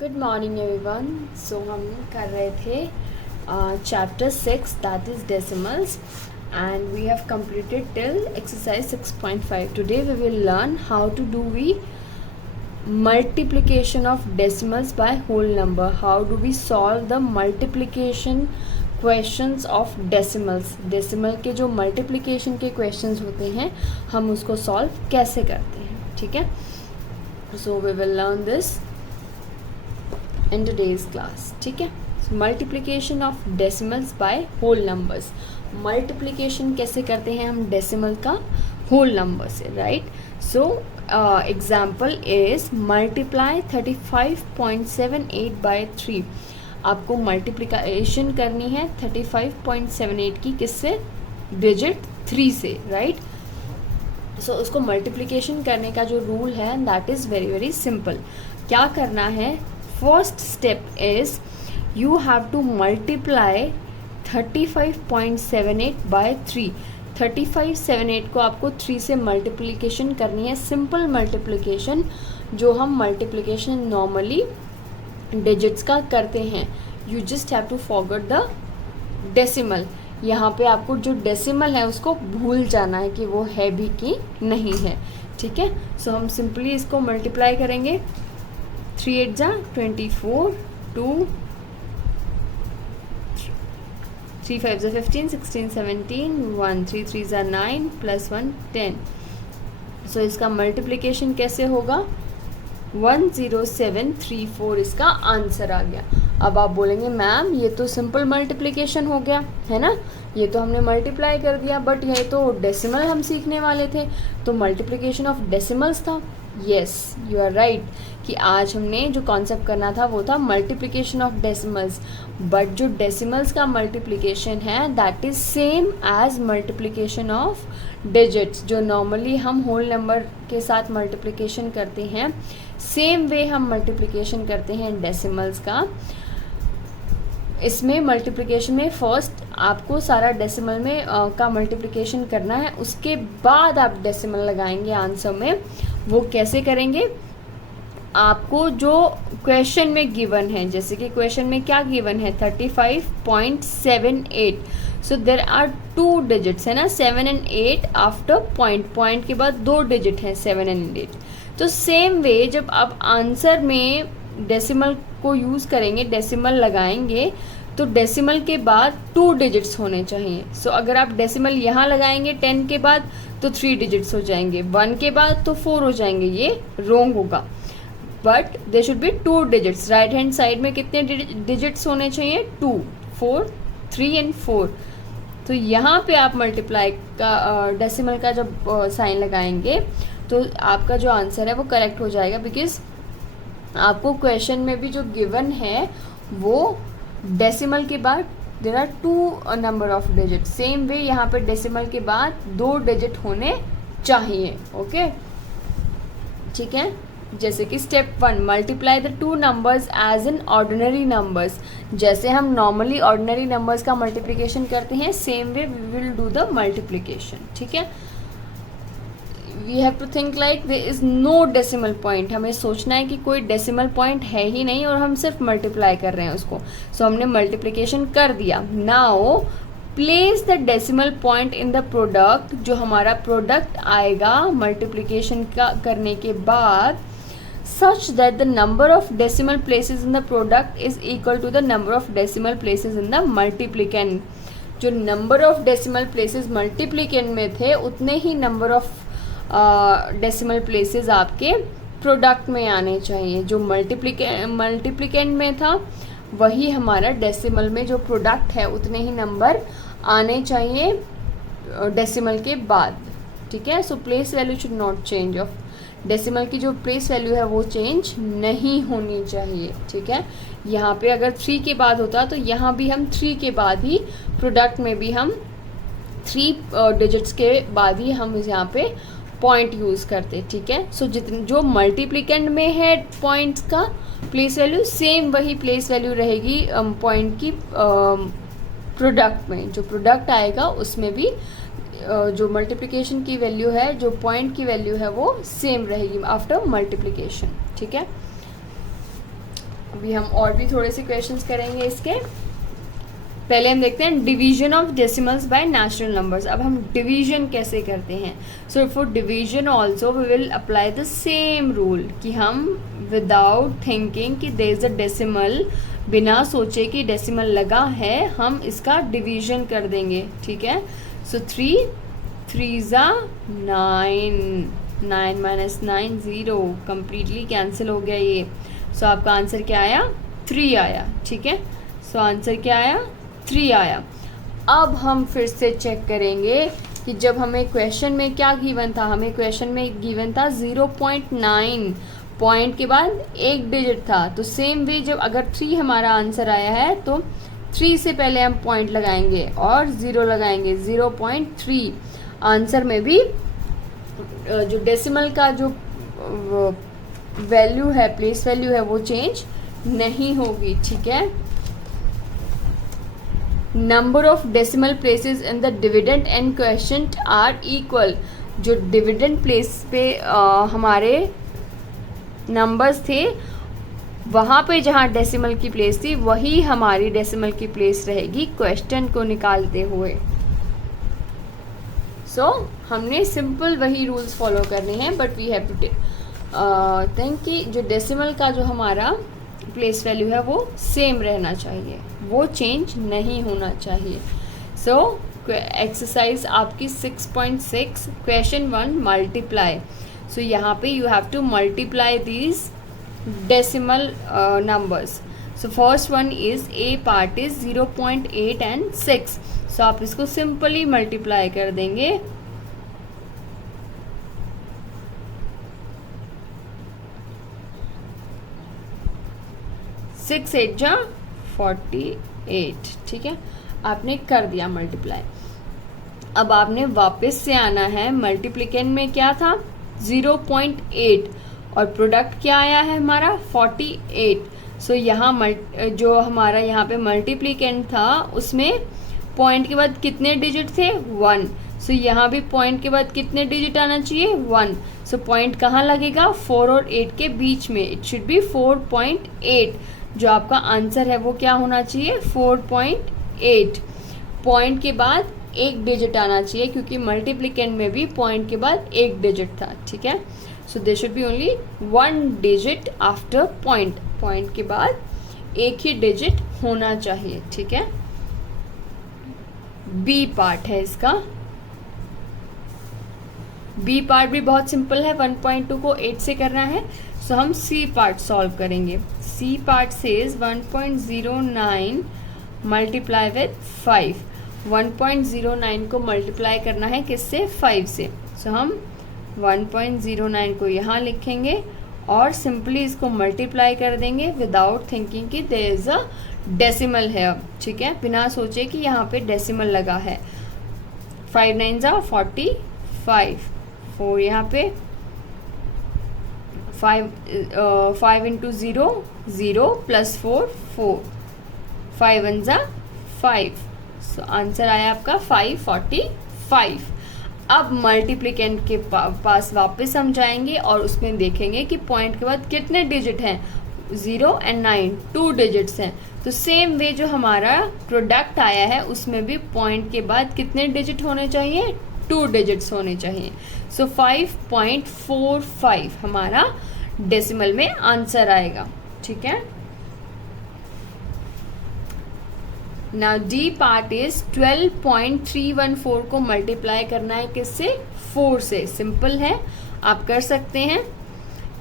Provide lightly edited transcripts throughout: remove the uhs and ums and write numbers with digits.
Good morning everyone. सो हम कर रहे थे chapter 6 that is decimals and we have completed till exercise 6.5. Today we will learn how to do multiplication of decimals by whole number. How do we solve the multiplication questions of decimals? decimal के जो multiplication के questions होते हैं हम उसको solve कैसे करते हैं, ठीक है? So we will learn this in today's class, ठीक है? Multiplication of decimals by whole numbers. Multiplication कैसे करते हैं हम डेसिमल का होल नंबर से, right? So example is multiply 35.78 by 3. आपको मल्टीप्लिकेशन करनी है 35.78 की किससे? डिजिट 3 से, राइट? सो उसको मल्टीप्लिकेशन करने का जो रूल है that is very very simple. क्या करना है? First step is you have to multiply 35.78 by 3. 3578 को आपको 3 से मल्टीप्लिकेशन करनी है, सिंपल मल्टीप्लिकेशन जो हम मल्टीप्लिकेशन नॉर्मली डिजिट्स का करते हैं. You just have to forget the decimal. यहाँ पे आपको जो डेसिमल है उसको भूल जाना है कि वो है भी कि नहीं है, ठीक है? सो हम सिंपली इसको मल्टीप्लाई करेंगे. 3 8 जा 24, 2 3 5 जा 15, 16 17, 1 3 3 जा 9 प्लस 1 10. सो इसका मल्टीप्लिकेशन कैसे होगा? 10734 इसका आंसर आ गया. अब आप बोलेंगे मैम ये तो सिंपल मल्टीप्लिकेशन हो गया है ना, ये तो हमने मल्टीप्लाई कर दिया, बट ये तो डेसिमल हम सीखने वाले थे, तो मल्टीप्लिकेशन ऑफ डेसिमल्स था. यस, यू आर राइट कि आज हमने जो कॉन्सेप्ट करना था वो था मल्टीप्लिकेशन ऑफ डेसिमल्स, बट जो डेसिमल्स का मल्टीप्लिकेशन है that is same as multiplication of digits. जो नॉर्मली हम होल नंबर के साथ मल्टीप्लिकेशन करते हैं, सेम वे हम मल्टीप्लिकेशन करते हैं डेसिमल्स का. इसमें मल्टीप्लिकेशन में फर्स्ट आपको सारा डेसिमल में का मल्टीप्लिकेशन करना है, उसके बाद आप डेसिमल लगाएंगे आंसर में. वो कैसे करेंगे? आपको जो क्वेश्चन में गिवन है, जैसे कि क्वेश्चन में क्या गिवन है? 35.78. सो देर आर 2 डिजिट्स है ना, 7 and 8 आफ्टर पॉइंट. पॉइंट के बाद 2 डिजिट हैं 7 and 8. तो सेम वे जब आप आंसर में डेसिमल को यूज़ करेंगे, डेसिमल लगाएंगे, तो डेसिमल के बाद 2 डिजिट्स होने चाहिए. सो अगर आप डेसिमल यहाँ लगाएंगे 10 के बाद तो 3 डिजिट्स हो जाएंगे, 1 के बाद तो 4 हो जाएंगे, ये रॉन्ग होगा. But they should be 2 digits. Right hand side में कितने डिजिट्स होने चाहिए? 2, 4, 3 and 4. तो यहाँ पे आप मल्टीप्लाई का डेसिमल का जब साइन लगाएंगे तो आपका जो आंसर है वो करेक्ट हो जाएगा, बिकॉज आपको क्वेश्चन में भी जो गिवन है वो डेसिमल के बाद there are 2 number of digit. Same way यहाँ पे डेसिमल के बाद 2 डिजिट होने चाहिए. ओके, ठीक है? जैसे कि step 1 multiply the 2 numbers as in ordinary numbers. जैसे हम नॉर्मली ऑर्डिनरी नंबर्स का मल्टीप्लिकेशन करते हैं, same way we will do the multiplication, ठीक है? We have to think like there is no decimal point. हमें सोचना है कि कोई डेसिमल पॉइंट है ही नहीं और हम सिर्फ मल्टीप्लाई कर रहे हैं उसको. सो हमने मल्टीप्लिकेशन कर दिया. Now place the decimal point in the product. जो हमारा प्रोडक्ट आएगा मल्टीप्लिकेशन का करने के बाद, such that the number of decimal places in the product is equal to the number of decimal places in the multiplicand. जो number of decimal places multiplicand में थे उतने ही number of decimal places आपके product में आने चाहिए. जो मल्टीप्लिकेंड में था वही हमारा डेसिमल में जो प्रोडक्ट है उतने ही नंबर आने चाहिए डेसिमल के बाद, ठीक है? So place value should not change. Of decimal की जो प्लेस वैल्यू है वो चेंज नहीं होनी चाहिए, ठीक है? यहाँ पे अगर 3 के बाद होता तो यहाँ भी हम 3 के बाद ही, प्रोडक्ट में भी हम 3 डिजिट्स के बाद ही हम यहाँ पे पॉइंट यूज़ करते, ठीक है? सो जितने जो मल्टीप्लिकेंड में है पॉइंट्स का प्लेस वैल्यू, सेम वही प्लेस वैल्यू रहेगी पॉइंट की प्रोडक्ट में. जो प्रोडक्ट आएगा उसमें भी जो मल्टीप्लिकेशन की वैल्यू है, जो पॉइंट की वैल्यू है वो सेम रहेगी आफ्टर मल्टीप्लिकेशन, ठीक है? अभी हम और भी थोड़े से क्वेश्चंस करेंगे इसके। पहले हम देखते हैं division of decimals by natural numbers. अब हम डिवीजन कैसे करते हैं। So for division also we will apply the same rule कि हम विदाउट थिंकिंग कि देयर इज अ डेसिमल, बिना सोचे कि डेसिमल लगा है, हम इसका डिवीजन कर देंगे। ठीक है। सो 3 ज़ा 9, 9 माइनस 9 0, कम्प्लीटली कैंसिल हो गया ये। सो आपका आंसर क्या आया? 3 आया। ठीक है। सो आंसर क्या आया? 3 आया। अब हम फिर से चेक करेंगे कि जब हमें क्वेश्चन में क्या गिवन था। हमें क्वेश्चन में गिवन था 0.9, पॉइंट के बाद एक डिजिट था। तो सेम वे जब अगर 3 हमारा आंसर आया है तो 3 से पहले हम पॉइंट लगाएंगे और 0 लगाएंगे। 0.3 आंसर में भी जो डेसिमल का जो वैल्यू है, प्लेस वैल्यू है, वो चेंज नहीं होगी। ठीक है। Number of decimal places in the dividend and quotient are equal. जो डिविडेंड प्लेस पे हमारे नंबर्स थे, वहाँ पे जहाँ डेसिमल की प्लेस थी वही हमारी डेसिमल की प्लेस रहेगी क्वेश्चन को निकालते हुए। सो हमने सिंपल वही रूल्स फॉलो करने हैं, but we have to think कि जो डेसिमल का जो हमारा प्लेस वैल्यू है वो सेम रहना चाहिए, वो चेंज नहीं होना चाहिए। सो एक्सरसाइज आपकी 6.6 क्वेश्चन 1 मल्टीप्लाई। सो यहाँ पे you have to multiply these decimal numbers. So first one is a part is 0.8 and 6। सो आप इसको सिंपली मल्टीप्लाई कर देंगे। सिक्स 8 जा 48। ठीक है। आपने कर दिया मल्टीप्लाई। अब आपने वापस से आना है। मल्टीप्लिकेंट में क्या था? 0.8 और प्रोडक्ट क्या आया है हमारा? 48। सो यहाँ जो हमारा यहाँ पे मल्टीप्लिकेंट था उसमें पॉइंट के बाद कितने डिजिट थे? 1। सो यहाँ भी पॉइंट के बाद कितने डिजिट आना चाहिए? 1। सो पॉइंट कहाँ लगेगा? 4 और 8 के बीच में। It should be 4.8। जो आपका आंसर है वो क्या होना चाहिए? 4.8। पॉइंट के बाद एक डिजिट आना चाहिए क्योंकि मल्टीप्लिकेंट में भी पॉइंट के बाद एक डिजिट था। ठीक है। So there should be only 1 digit after point. Point के बाद एक ही डिजिट होना चाहिए। ठीक है। बी पार्ट है इसका। बी पार्ट भी बहुत सिंपल है। 1.2 को 8 से करना है। सो हम सी पार्ट सॉल्व करेंगे। C part says 1.09 multiply with 5। 1.09 को मल्टीप्लाई करना है किससे? 5 से। सो हम 1.09 को यहाँ लिखेंगे और सिंपली इसको मल्टीप्लाई कर देंगे विदाउट थिंकिंग कि देयर इज अ डेसिमल है। अब ठीक है, बिना सोचे कि यहाँ पे डेसिमल लगा है। 5 9 जा 45। 4 यहाँ पे 5 इंटू 0 0 प्लस 4 4। 5 1 जा 5। सो आंसर आया आपका 545। अब मल्टीप्लिकेंट के पास वापस हम जाएंगे और उसमें देखेंगे कि पॉइंट के बाद कितने डिजिट हैं? 0 एंड 9, 2 डिजिट्स हैं। तो सेम वे जो हमारा प्रोडक्ट आया है उसमें भी पॉइंट के बाद कितने डिजिट होने चाहिए? 2 डिजिट्स होने चाहिए। सो 5.45 हमारा डेसिमल में आंसर आएगा। ठीक है। नाउ डी पार्ट इज 12.314 को मल्टीप्लाई करना है किससे? 4 से। सिंपल है, आप कर सकते हैं।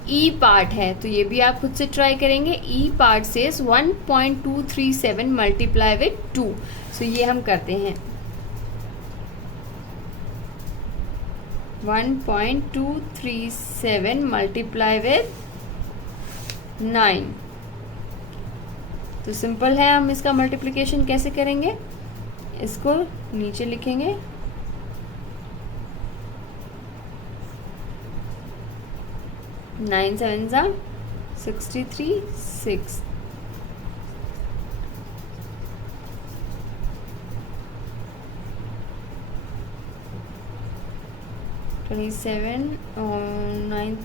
ई पार्ट है तो ये भी आप खुद से ट्राई करेंगे। ई पार्ट से 1.237 मल्टीप्लाई विथ 2। सो ये हम करते हैं। 1.237 मल्टीप्लाई विथ 9। तो सिंपल है, हम इसका मल्टीप्लिकेशन कैसे करेंगे? इसको नीचे लिखेंगे। नाइन 7 जा 63 6। 27 और 9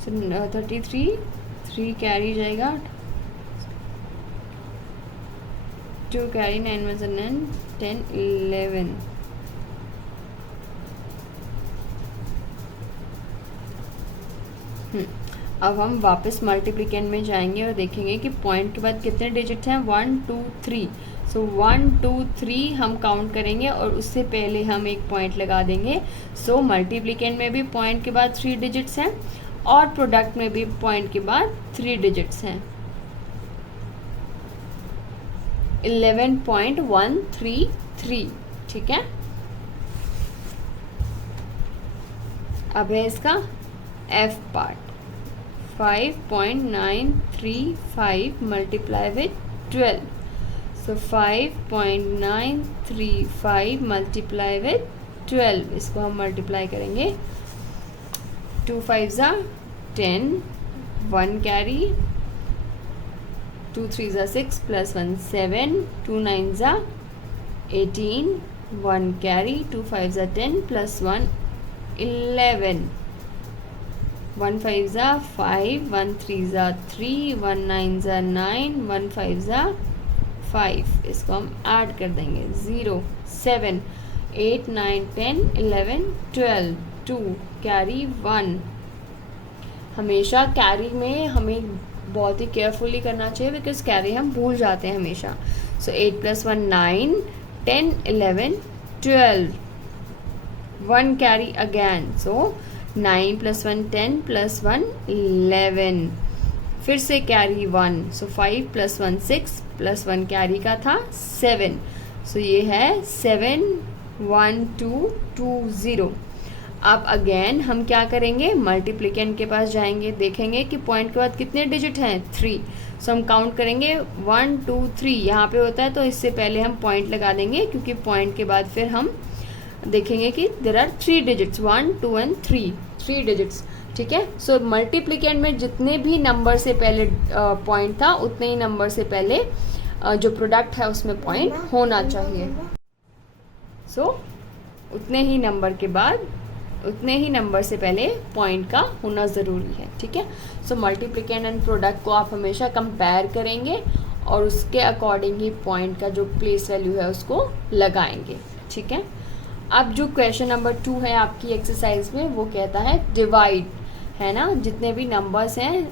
सो 33, 3 कैरी जाएगा, 2 कैरी, 9 1 9, 10 11। अब हम वापस मल्टीप्लिकेंड में जाएंगे और देखेंगे कि पॉइंट के बाद कितने डिजिट हैं, 1 2 3। सो 1 2 3 हम काउंट करेंगे और उससे पहले हम एक पॉइंट लगा देंगे। सो मल्टीप्लिकेंड में भी पॉइंट के बाद 3 डिजिट्स हैं और प्रोडक्ट में भी पॉइंट के बाद 3 डिजिट्स हैं। 11.133, ठीक है। अब है इसका F part, 5.935 multiply with 12। So 5.935 multiply with 12, इसको हम मल्टीप्लाई करेंगे। 2 5 ज़ा 10, 1 कैरी, 2 3 ज़ा 6 प्लस 1 7, 2 9 ज़ा 18, 1 कैरी, 2 5 ज़ा 10 प्लस 1 11, 1 5 ज़ा 5, 1 3 ज़ा 3, 1 9 ज़ा 9, 1 5 ज़ा 5। इसको हम ऐड कर देंगे, 0 7 8 9 10 11 12, 2 कैरी 1। हमेशा कैरी में हमें बहुत ही केयरफुली करना चाहिए बिकॉज कैरी हम भूल जाते हैं हमेशा। सो 8 प्लस 1 9, 10 11 12, 1 कैरी अगैन, सो 9 प्लस 1 10 प्लस 1 11, फिर से कैरी 1, सो 5 प्लस 1 6 प्लस 1 कैरी का था 7। सो ये है 7 1 2 2 0। अब अगेन हम क्या करेंगे, मल्टीप्लिकेंड के पास जाएंगे, देखेंगे कि पॉइंट के बाद कितने डिजिट हैं, 3। सो हम काउंट करेंगे 1 2 3, यहाँ पे होता है तो इससे पहले हम पॉइंट लगा देंगे क्योंकि पॉइंट के बाद फिर हम देखेंगे कि there are 3 digits, 1 2 and 3 digits, ठीक है। सो मल्टीप्लिकेंड में जितने भी नंबर से पहले पॉइंट था उतने ही नंबर से पहले जो प्रोडक्ट है उसमें पॉइंट होना चाहिए। सो उतने ही नंबर से पहले पॉइंट का होना ज़रूरी है, ठीक है। सो मल्टीप्लिकेंड एंड प्रोडक्ट को आप हमेशा कंपेयर करेंगे और उसके अकॉर्डिंग ही पॉइंट का जो प्लेस वैल्यू है उसको लगाएंगे, ठीक है। अब जो क्वेश्चन नंबर 2 है आपकी एक्सरसाइज में, वो कहता है डिवाइड, है ना। जितने भी नंबर्स हैं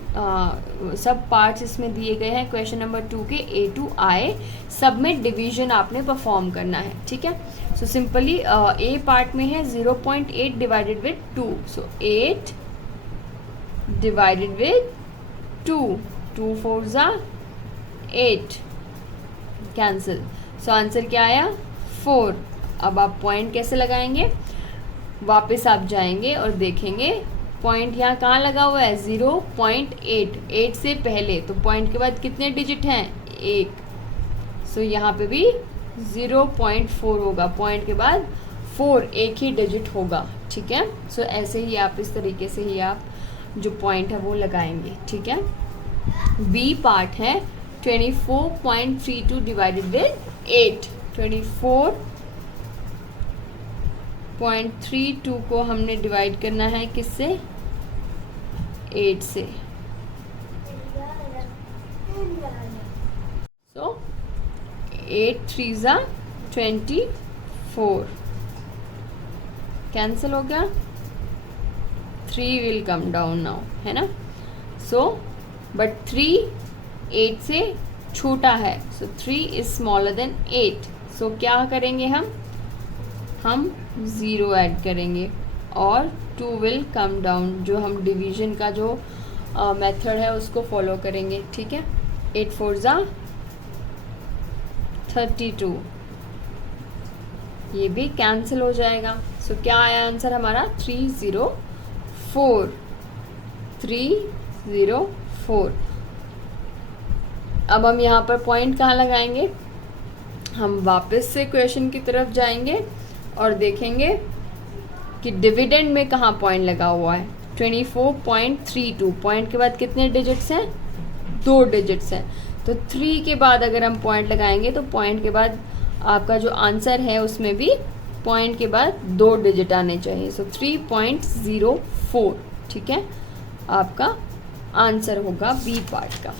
सब पार्ट्स इसमें दिए गए हैं क्वेश्चन नंबर 2 के, A to I, सब में डिवीजन आपने परफॉर्म करना है, ठीक है। सो सिंपली ए पार्ट में है 0.8 divided with 2, so 8 divided with 2, 2 4 ज़ा 8, कैंसिल। सो आंसर क्या आया, 4। अब आप पॉइंट कैसे लगाएंगे, वापस आप जाएंगे और देखेंगे पॉइंट यहाँ कहाँ लगा हुआ है, 0.8, 8 से पहले, तो पॉइंट के बाद कितने डिजिट हैं, 1। सो यहाँ पे भी 0.4 होगा, पॉइंट के बाद 4, एक ही डिजिट होगा, ठीक है। सो ऐसे ही आप इस तरीके से ही आप जो पॉइंट है वो लगाएंगे, ठीक है। बी पार्ट है 24.32 डिवाइडेड विद 8, 24.32 को हमने डिवाइड करना है किससे, 8 से। सो 8 3 ज़ा 24, कैंसिल हो गया, 3 विल कम डाउन नाउ, है ना। सो बट 3 8 से छोटा है, सो 3 इज स्मॉलर देन 8। सो क्या करेंगे हम 0 ऐड करेंगे और 2 विल कम डाउन, जो हम डिवीजन का जो मेथड है उसको फॉलो करेंगे, ठीक है। 8 4 ज़ा 32, ये भी कैंसिल हो जाएगा। सो क्या आया आंसर हमारा, 304, 304। अब हम यहाँ पर पॉइंट कहाँ लगाएंगे, हम वापस से क्वेश्चन की तरफ जाएंगे और देखेंगे कि डिविडेंड में कहाँ पॉइंट लगा हुआ है, 24.32, पॉइंट के बाद कितने डिजिट्स हैं, 2 डिजिट्स हैं। तो 3 के बाद अगर हम पॉइंट लगाएंगे तो पॉइंट के बाद आपका जो आंसर है उसमें भी पॉइंट के बाद 2 डिजिट आने चाहिए। सो 3.04, ठीक है। आपका आंसर होगा बी पार्ट का।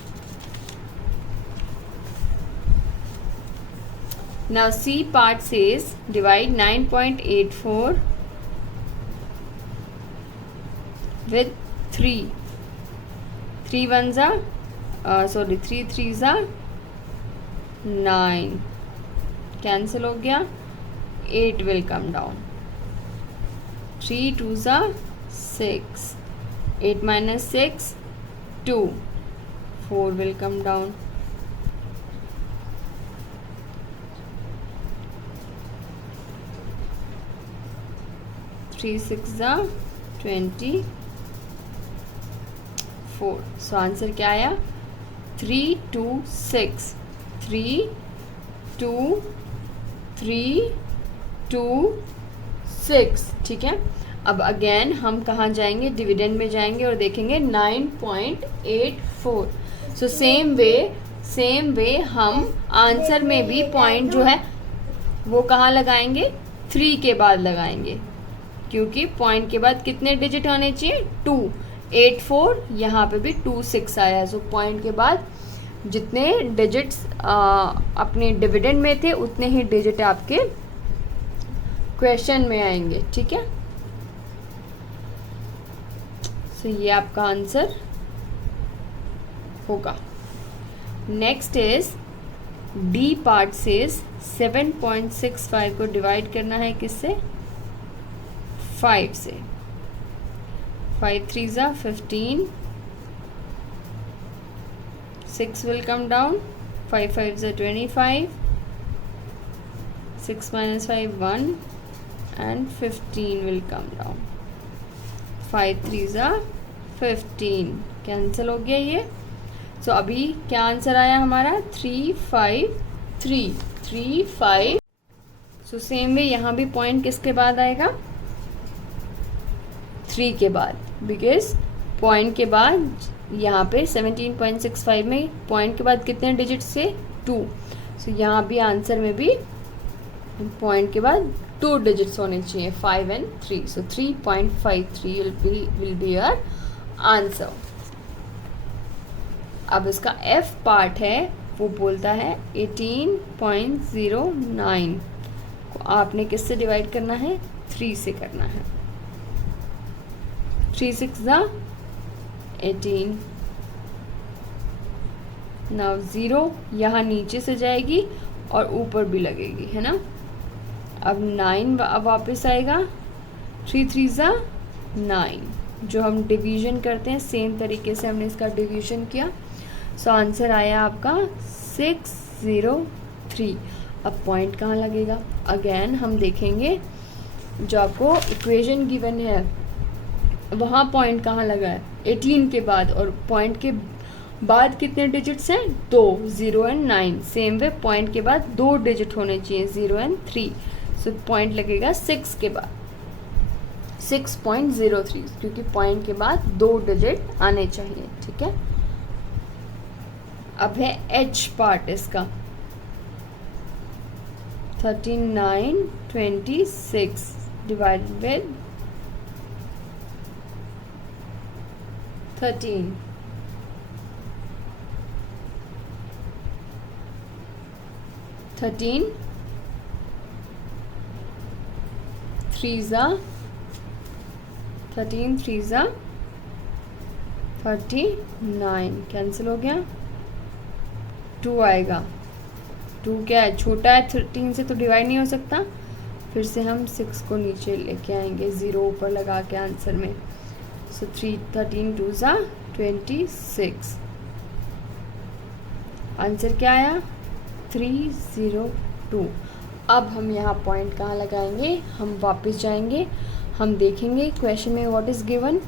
Now C part says divide 9.84 with 3 ones are 3 3s are 9, cancel हो गया, 8 will come down, 3 2s are 6, 8 minus 6 2, 4 will come down, 3 6 are 24। So answer क्या आया 3 2 6, 3 2 3 2 6। ठीक है, अब अगेन हम कहाँ जाएंगे, डिविडेंड में जाएंगे और देखेंगे 9.84। सो सेम वे हम आंसर में भी पॉइंट जो है वो कहाँ लगाएंगे, 3 के बाद लगाएंगे, क्योंकि पॉइंट के बाद कितने डिजिट आने चाहिए 2, 8 4, यहाँ पे भी 2 6 आया। सो पॉइंट के बाद जितने डिजिट्स अपने डिविडेंड में थे उतने ही डिजिट आपके क्वेश्चन में आएंगे। ठीक है, सो ये आपका आंसर होगा। Next is D part says 7.65 को डिवाइड करना है किससे, 5 से। 5 3s are 15, 6 will come down, 5 5s are 25, 6 minus 5 1 and 15 will come down, 5 3s are 15, cancel हो गया ये। सो अभी क्या आंसर आया हमारा 3 5 3 3 5। सो सेम वे यहाँ भी पॉइंट किसके बाद आएगा, 3 के बाद, बिकॉज पॉइंट के बाद यहाँ पे 17.65 में पॉइंट के बाद कितने डिजिट से 2। सो यहाँ भी आंसर में भी पॉइंट के बाद 2 डिजिट्स होने चाहिए, 5 and 3। So 3.53 will be your answer. अब इसका एफ पार्ट है वो बोलता है 18.09 को आपने किससे डिवाइड करना है, 3 से करना है। 3 6 18। नाउ 0 यहाँ नीचे से जाएगी और ऊपर भी लगेगी, है ना। अब 9 अब वापस आएगा, 3 3 9। जो हम डिवीजन करते हैं सेम तरीके से हमने इसका डिवीजन किया। सो आंसर आया आपका 603। अब पॉइंट कहाँ लगेगा, अगेन हम देखेंगे जो आपको इक्वेशन गिवन है वहाँ पॉइंट कहाँ लगा है, 18 के बाद, और पॉइंट के बाद कितने डिजिट्स हैं, 2, 0 and 9। सेम वे पॉइंट के बाद 2 डिजिट होने चाहिए, 0 and 3। सो पॉइंट लगेगा 6 के बाद, 6.03, क्योंकि पॉइंट के बाद 2 डिजिट आने चाहिए। ठीक है, अब है एच पार्ट इसका 39.26 डिवाइडेड विद 13। 13 3s 39, कैंसिल हो गया, 2 आएगा। 2 क्या है, छोटा है, 13 से तो डिवाइड नहीं हो सकता। फिर से हम 6 को नीचे लेके आएंगे, 0 ऊपर लगा के आंसर में। सो 13 2s 26। आंसर क्या आया 302। अब हम यहाँ पॉइंट कहाँ लगाएंगे, हम वापस जाएंगे, हम देखेंगे क्वेश्चन में what is given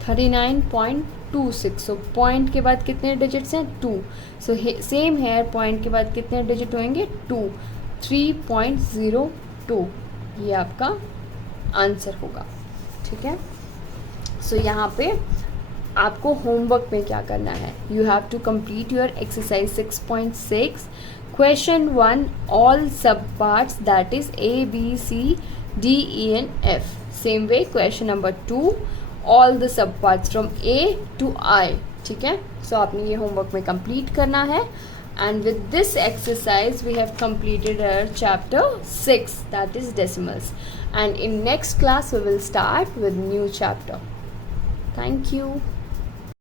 39.26। So point के बाद कितने डिजिट्स हैं, 2। सो सेम है, पॉइंट के बाद कितने डिजिट होंगे, 2, 3.02। ये आपका आंसर होगा। ठीक है, सो यहाँ पे आपको होमवर्क में क्या करना है, you have to complete your exercise 6.6 question 1 all sub parts, that is A B C D E and F। Same way question number 2 all the sub parts from A to I, ठीक है। सो आपने ये homework में complete करना है। And with this exercise we have completed our chapter 6, that is decimals, and in next class we will start with new chapter. Thank you.